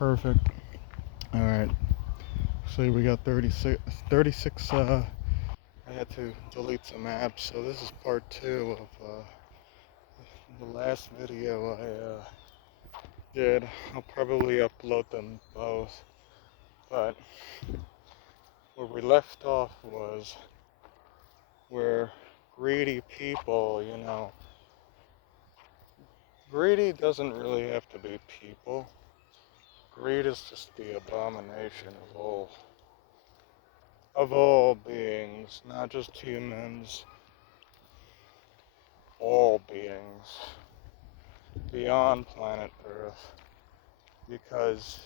Perfect. All right. So we got 36. I had to delete some apps, so this is part two of the last video I did. I'll probably upload them both, but where we left off was where greedy people, greedy doesn't really have to be people. Greed is just the abomination of all beings, not just humans, all beings beyond planet Earth. Because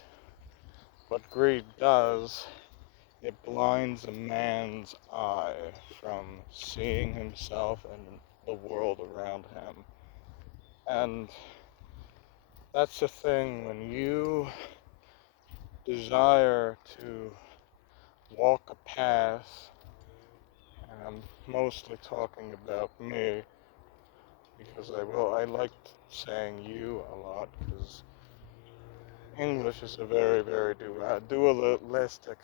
what greed does, it blinds a man's eye from seeing himself and the world around him. And that's the thing, when you desire to walk a path, and I'm mostly talking about me, because I like saying you a lot, because English is a very, very dualistic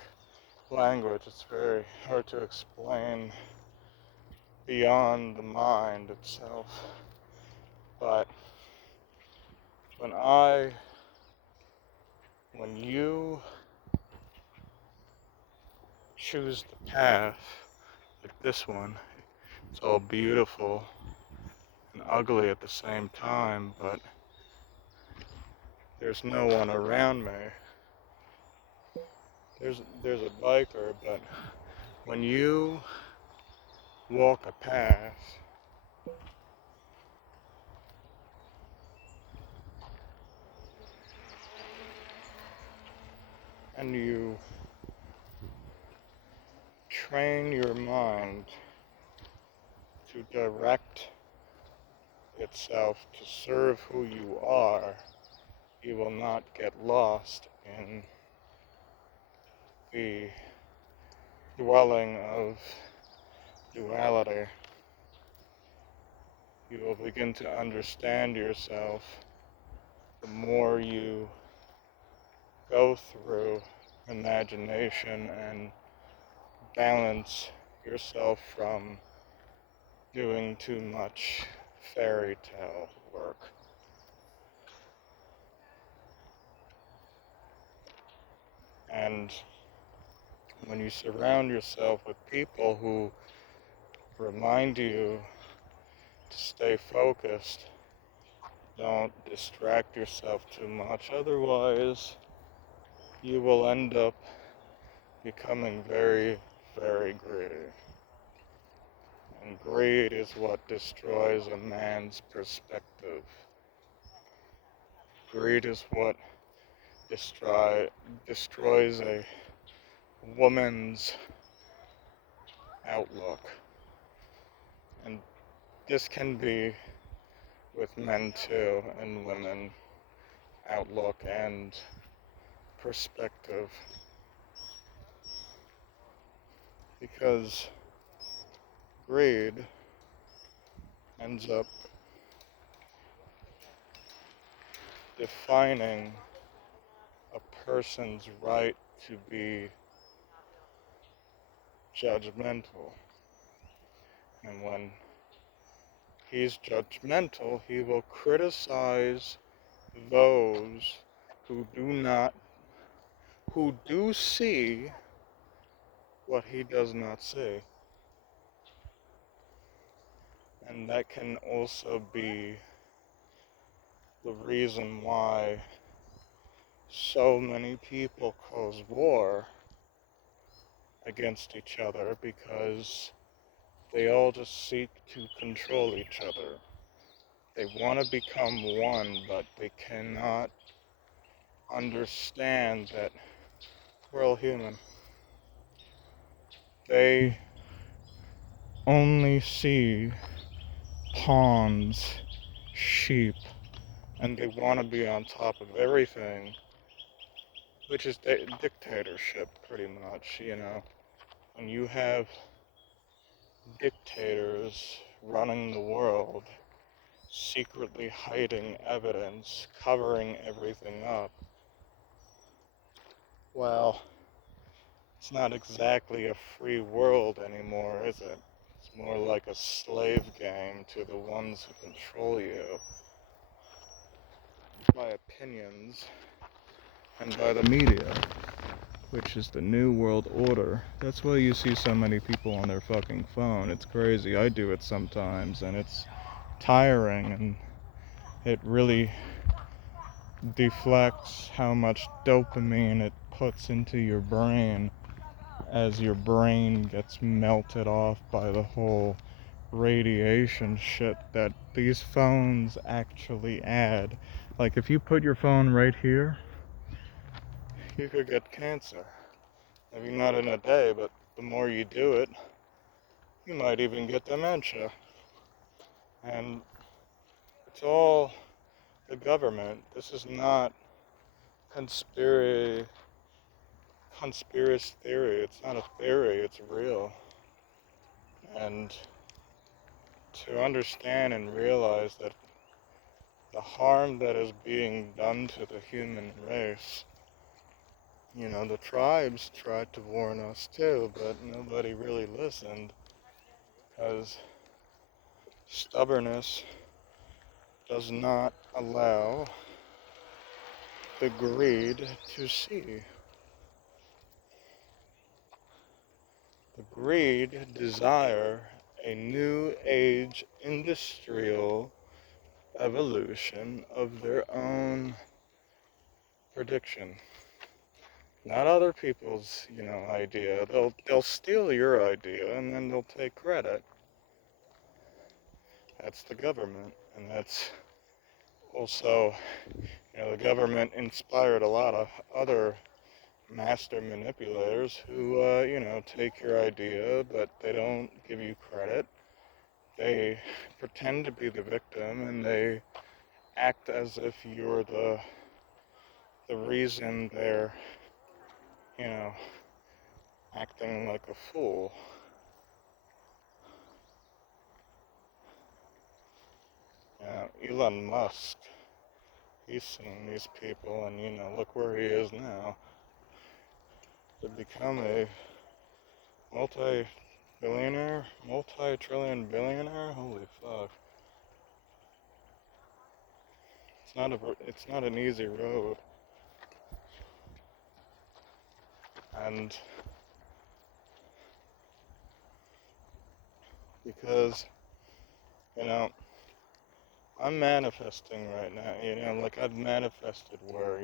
language. It's very hard to explain beyond the mind itself. But when when you choose the path, like this one, it's all beautiful and ugly at the same time, but there's no one around me. There's a biker, but when you walk a path, and you train your mind to direct itself to serve who you are, you will not get lost in the dwelling of duality. You will begin to understand yourself the more you go through imagination and balance yourself from doing too much fairy tale work. And when you surround yourself with people who remind you to stay focused, don't distract yourself too much, otherwise you will end up becoming very, very greedy. And greed is what destroys a man's perspective. Greed is what destroys a woman's outlook. And this can be with men too, and women outlook and perspective. Because greed ends up defining a person's right to be judgmental. And when he's judgmental, he will criticize those who who do see what he does not see. And that can also be the reason why so many people cause war against each other, because they all just seek to control each other. They want to become one, but they cannot understand that we're all human. They only see pawns, sheep, and they want to be on top of everything, which is dictatorship, pretty much. When you have dictators running the world, secretly hiding evidence, covering everything up, well, it's not exactly a free world anymore, is it? It's more like a slave game to the ones who control you by opinions and by the media, which is the new world order. That's why you see so many people on their fucking phone. It's crazy. I do it sometimes, and it's tiring, and it really deflects how much dopamine it puts into your brain as your brain gets melted off by the whole radiation shit that these phones actually add. Like, if you put your phone right here, you could get cancer. Maybe not in a day, but the more you do it, you might even get dementia. And it's all the government. This is not conspiracy theory. It's not a theory, it's real. And to understand and realize that the harm that is being done to the human race, the tribes tried to warn us too, but nobody really listened because stubbornness does not allow the greed to see. The greed desire a new age industrial evolution of their own prediction. Not other people's, idea. They'll steal your idea and then they'll take credit. That's the government, and that's also, the government inspired a lot of other master manipulators who, take your idea, but they don't give you credit. They pretend to be the victim, and they act as if you're the reason they're, you know, acting like a fool. Elon Musk, he's seen these people, and look where he is now. To become a multi-billionaire, multi-trillion billionaire. Holy fuck! It's not an easy road, and because you know I'm manifesting right now. Like I've manifested where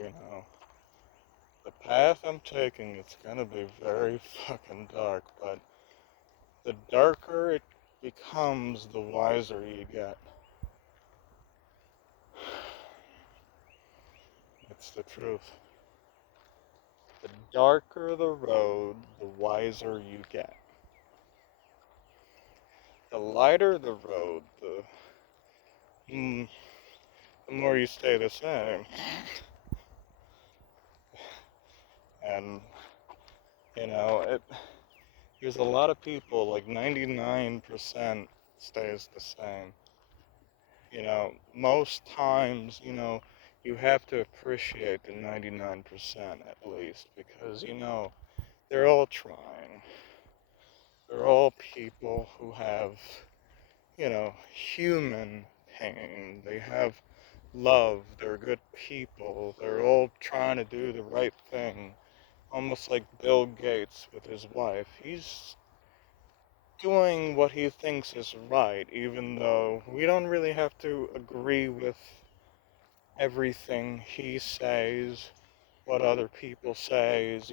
the path I'm taking. It's gonna be very fucking dark, but the darker it becomes, the wiser you get. It's the truth. The darker the road, the wiser you get. The lighter the road, the more you stay the same. And, there's a lot of people, like 99% stays the same. Most times, you have to appreciate the 99% at least, because, they're all trying. They're all people who have, human pain. They have love. They're good people. They're all trying to do the right thing. Almost like Bill Gates with his wife. He's doing what he thinks is right, even though we don't really have to agree with everything he says, what other people says,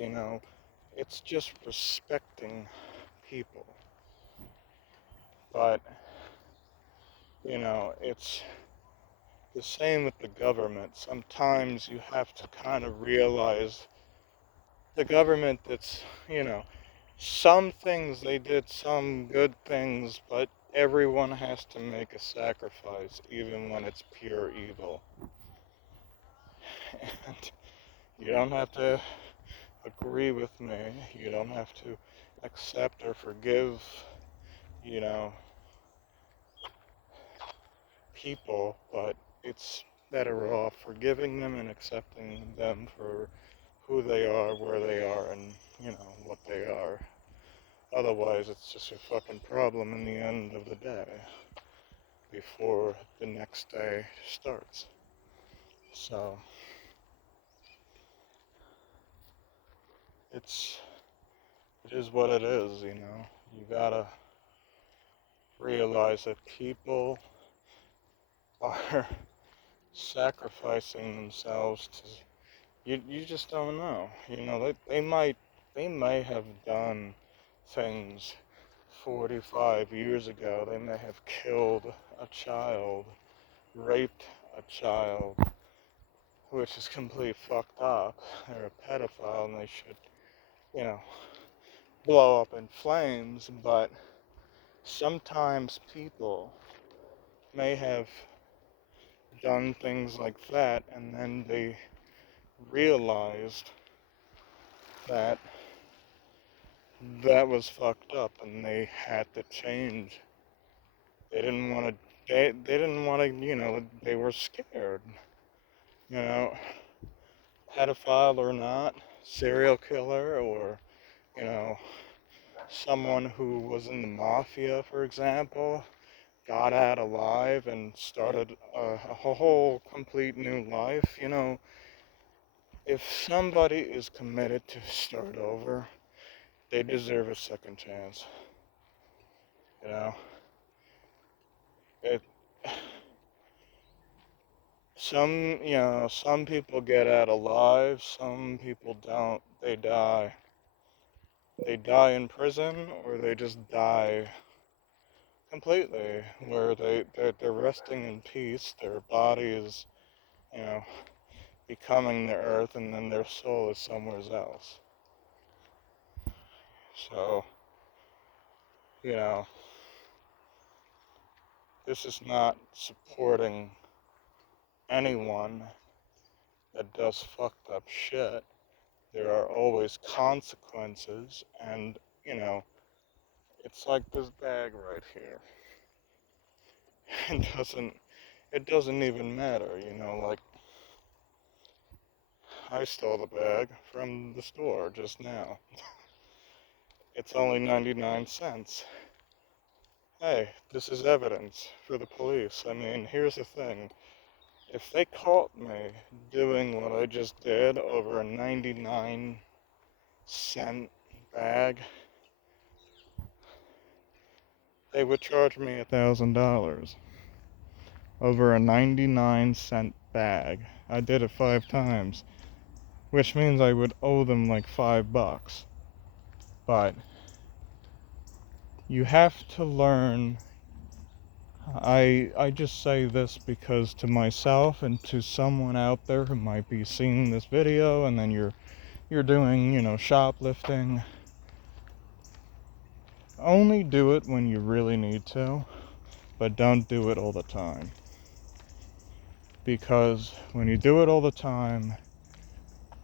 It's just respecting people. But, it's the same with the government. Sometimes you have to kind of realize the government that's, some things they did some good things, but everyone has to make a sacrifice, even when it's pure evil. And you don't have to agree with me. You don't have to accept or forgive, you know, people, but it's better off forgiving them and accepting them for who they are, where they are, and, what they are. Otherwise, it's just a fucking problem in the end of the day before the next day starts. So, it is what it is, You gotta realize that people are sacrificing themselves to, you just don't know. They may have done things 45 years ago. They may have killed a child, raped a child, which is completely fucked up. They're a pedophile and they should, you know, blow up in flames, but sometimes people may have done things like that and then they realized that that was fucked up and they had to change. They didn't want to, they didn't want to, they were scared, you know, pedophile or not, serial killer or, you know, someone who was in the mafia, for example, got out alive and started a whole complete new life. If somebody is committed to start over, they deserve a second chance. You know, it. Some people get out alive. Some people don't. They die. They die in prison, or they just die completely, where they're resting in peace. Their body is, you know, becoming the earth, and then their soul is somewhere else. So, you know, this is not supporting anyone that does fucked up shit. There are always consequences, and, it's like this bag right here. It doesn't even matter, like, I stole the bag from the store just now. It's only 99 cents. Hey, this is evidence for the police. I mean, here's the thing. If they caught me doing what I just did over a 99-cent bag, they would charge me $1,000 over a 99-cent bag. I did it 5 times, which means I would owe them like $5. But you have to learn. I just say this because to myself and to someone out there who might be seeing this video, and then you're doing, shoplifting. Only do it when you really need to, but don't do it all the time. Because when you do it all the time,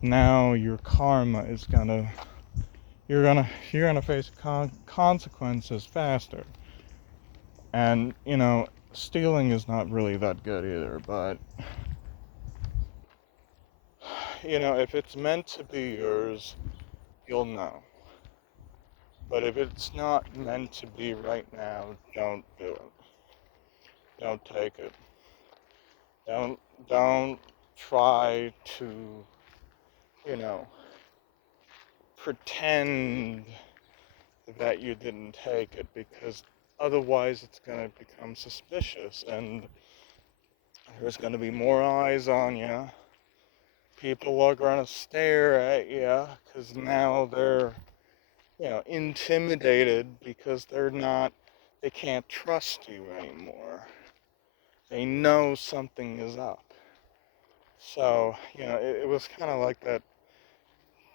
now your karma is you're gonna face consequences faster. And, stealing is not really that good either, but, if it's meant to be yours, you'll know. But if it's not meant to be right now, don't do it. Don't take it. Don't try to, you know, pretend that you didn't take it, because otherwise it's going to become suspicious and there's going to be more eyes on you. People are going to stare at you because now they're, intimidated because they can't trust you anymore. They know something is up. So, it was kind of like that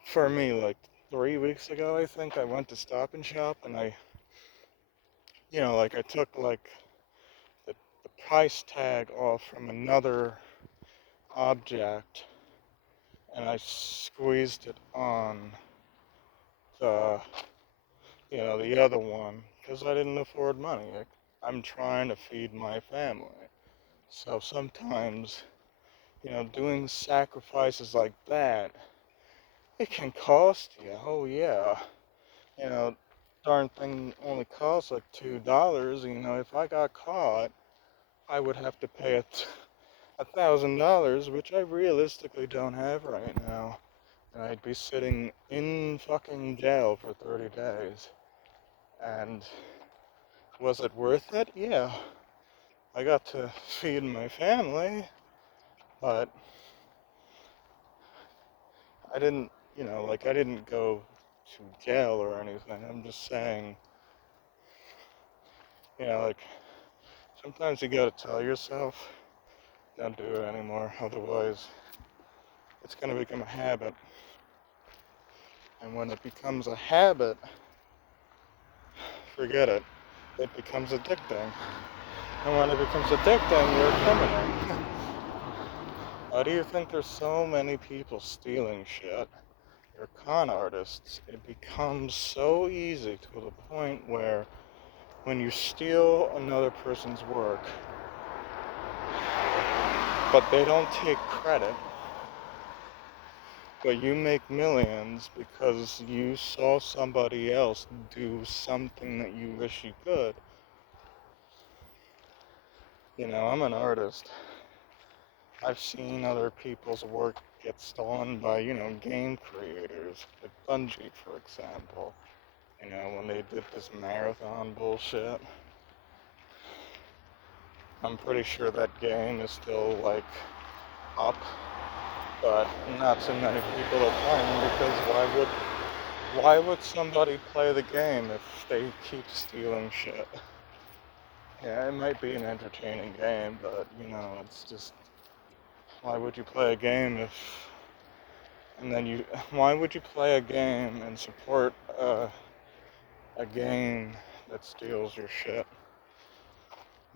for me, like 3 weeks ago, I think. I went to Stop and Shop and I took like the price tag off from another object and I squeezed it on the, the other one because I didn't afford money. I'm trying to feed my family. So sometimes, doing sacrifices like that it can cost you. Oh yeah, you know, darn thing only costs like $2. You know, if I got caught, I would have to pay $1,000, which I realistically don't have right now. And I'd be sitting in fucking jail for 30 days. And was it worth it? Yeah. I got to feed my family, but I didn't, I didn't go to jail or anything. I'm just saying, like, sometimes you gotta tell yourself, don't do it anymore, otherwise it's gonna become a habit. And when it becomes a habit, forget it. It becomes addicting. And when it becomes addicting, you're a criminal. Why do you think there's so many people stealing shit? They're con artists. It becomes so easy to the point where when you steal another person's work, but they don't take credit, but you make millions because you saw somebody else do something that you wish you could. I'm an artist. I've seen other people's work get stolen by, game creators, like Bungie, for example. When they did this marathon bullshit. I'm pretty sure that game is still, up, but not too many people are playing because why would somebody play the game if they keep stealing shit? Yeah, it might be an entertaining game, but, it's just, why would you play a game why would you play a game and support a game that steals your shit?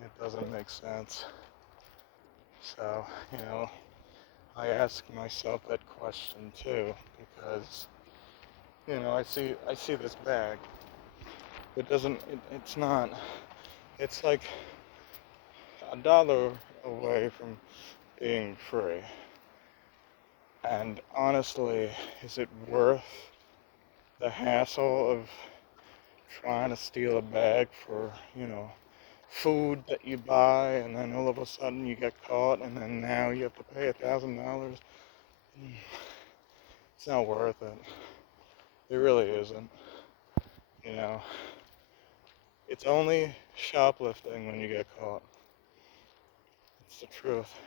It doesn't make sense. So, I ask myself that question too, because, I see this bag. It's not, it's like $1 away from being free. And honestly, is it worth the hassle of trying to steal a bag for, food that you buy, and then all of a sudden you get caught, and then now you have to pay $1,000? It's not worth it. It really isn't. You know, it's only shoplifting when you get caught. It's the truth.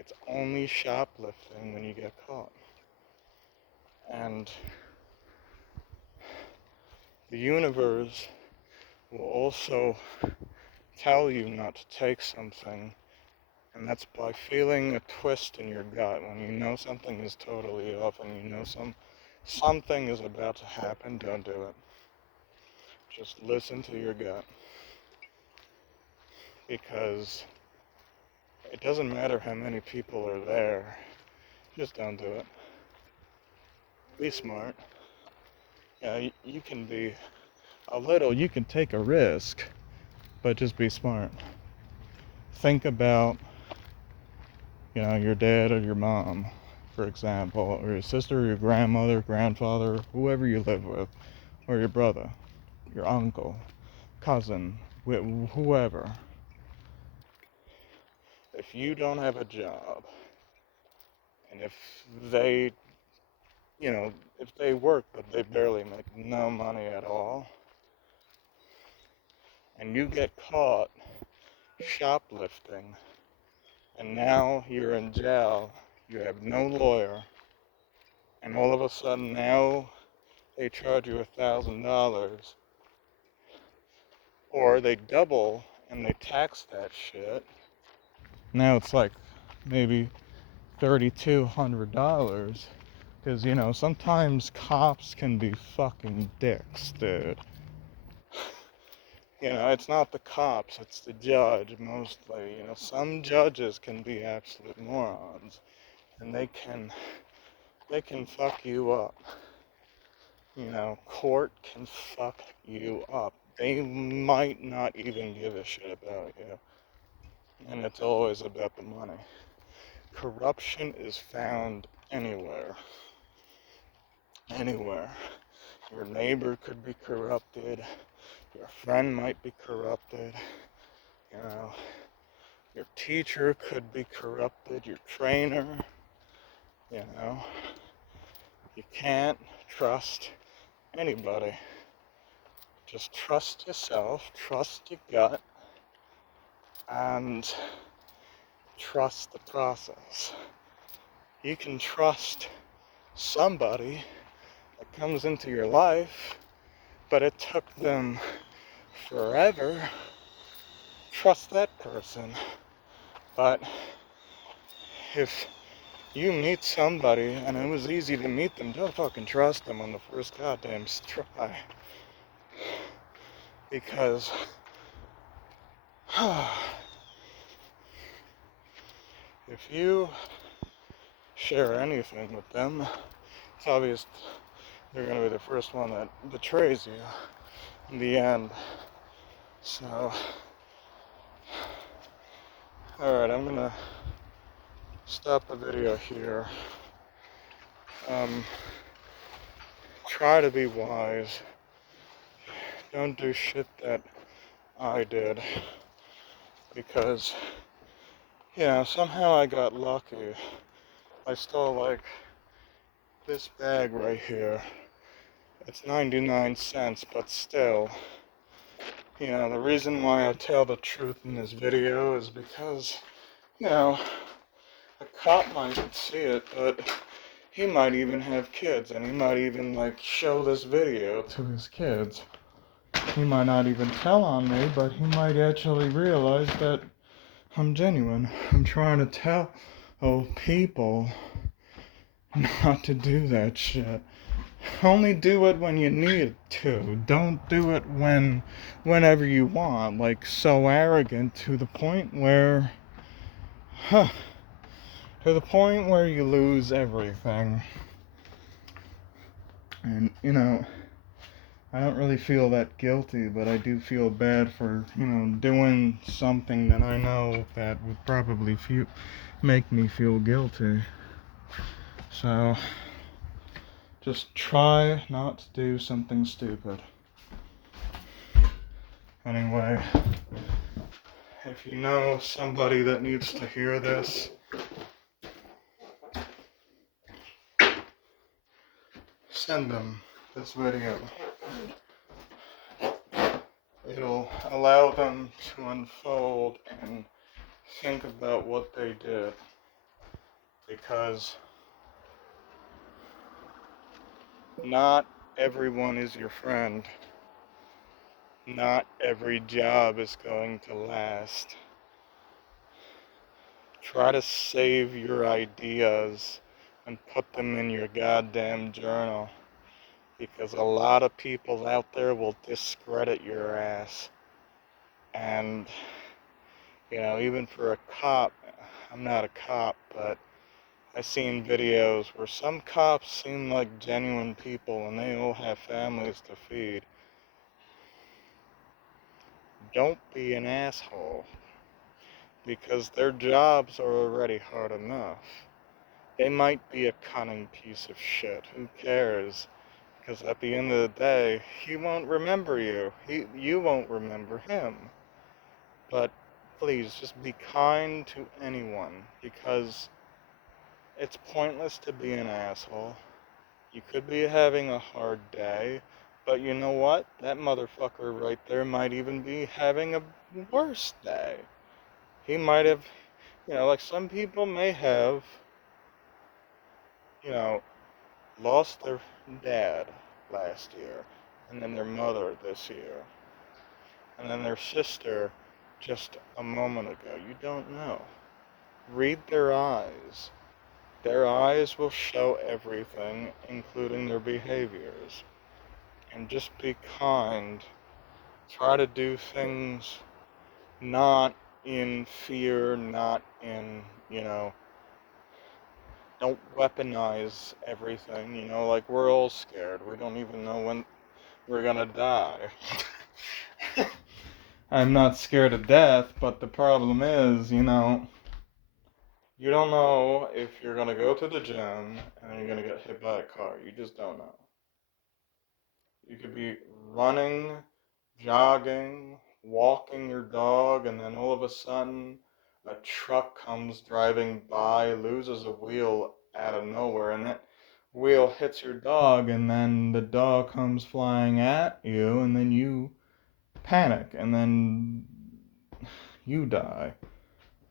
It's only shoplifting when you get caught. And the universe will also tell you not to take something, and that's by feeling a twist in your gut when you know something is totally off and you know something is about to happen. Don't do it. Just listen to your gut, because it doesn't matter how many people are there. Just don't do it. Be smart. You can be you can take a risk, but just be smart. Think about, your dad or your mom, for example, or your sister, or your grandmother, grandfather, whoever you live with, or your brother, your uncle, cousin, whoever. If you don't have a job, and if they, if they work but they barely make no money at all, and you get caught shoplifting, and now you're in jail, you have no lawyer, and all of a sudden now they charge you $1,000, or they double and they tax that shit. Now it's like maybe $3,200, because sometimes cops can be fucking dicks, dude. It's not the cops, it's the judge mostly. Some judges can be absolute morons, and they can fuck you up. Court can fuck you up. They might not even give a shit about you. And it's always about the money. Corruption is found anywhere. anywhere. Your neighbor could be corrupted. Your friend might be corrupted. You know, your teacher could be corrupted. Your trainer, you know. You can't trust anybody. Just trust yourself, trust your gut, and trust the process. You can trust somebody that comes into your life, but it took them forever. Trust that person. But if you meet somebody and it was easy to meet them, don't fucking trust them on the first goddamn try. Because if you share anything with them, it's obvious they're going to be the first one that betrays you in the end. So, alright, I'm going to stop the video here. Try to be wise. Don't do shit that I did. Because, somehow I got lucky. I stole, like, this bag right here. It's 99 cents, but still. The reason why I tell the truth in this video is because, a cop might see it, but he might even have kids, and he might even, show this video to his kids. He might not even tell on me, but he might actually realize that I'm genuine. I'm trying to tell people not to do that shit. Only do it when you need to. Don't do it whenever you want. So arrogant to the point where, you lose everything. And, I don't really feel that guilty, but I do feel bad for, doing something that I know that would probably make me feel guilty. So, just try not to do something stupid. Anyway, if you know somebody that needs to hear this, send them this video. It'll allow them to unfold and think about what they did. Because not everyone is your friend. Not every job is going to last. Try to save your ideas and put them in your goddamn journal. Because a lot of people out there will discredit your ass. And, even for a cop, I'm not a cop, but I've seen videos where some cops seem like genuine people and they all have families to feed. Don't be an asshole, because their jobs are already hard enough. They might be a cunning piece of shit, who cares? Because at the end of the day, he won't remember you. You won't remember him. But please, just be kind to anyone, because it's pointless to be an asshole. You could be having a hard day, but you know what? That motherfucker right there might even be having a worse day. He might have, some people may have, lost their dad last year, and then their mother this year, and then their sister just a moment ago. You don't know. Read their eyes. Their eyes will show everything, including their behaviors. And just be kind. Try to do things not in fear, not in, don't weaponize everything, we're all scared. We don't even know when we're gonna die. I'm not scared of death, but the problem is, you don't know if you're gonna go to the gym and you're gonna get hit by a car. You just don't know. You could be running, jogging, walking your dog, and then all of a sudden a truck comes driving by, loses a wheel out of nowhere, and that wheel hits your dog, and then the dog comes flying at you, and then you panic, and then you die.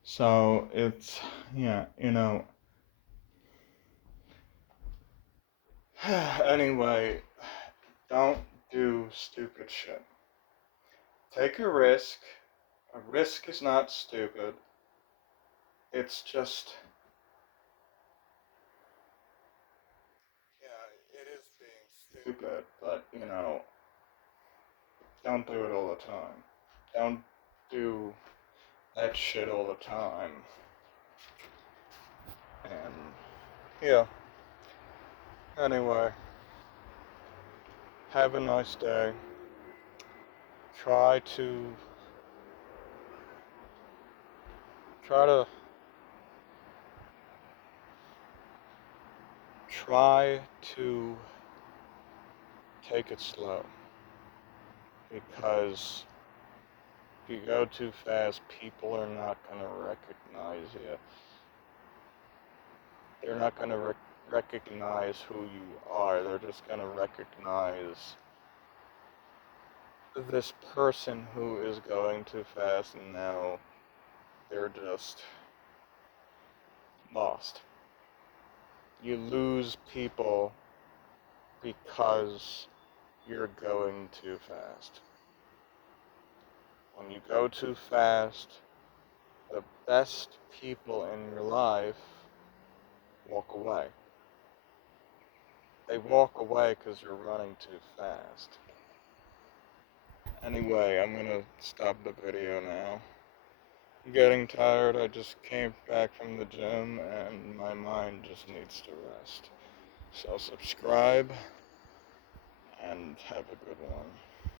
So it's, yeah, anyway, don't do stupid shit. Take a risk. A risk is not stupid. It's just, yeah, it is being stupid, but, don't do it all the time. Don't do that shit all the time. And, yeah, anyway, have a nice day. Try to, try to, try to take it slow. Because if you go too fast, people are not going to recognize you. They're not going to recognize who you are. They're just going to recognize this person who is going too fast, and now they're just lost. You lose people because you're going too fast. When you go too fast, the best people in your life walk away. They walk away because you're running too fast. Anyway, I'm gonna stop the video now. I'm getting tired. I just came back from the gym and my mind just needs to rest. So subscribe and have a good one.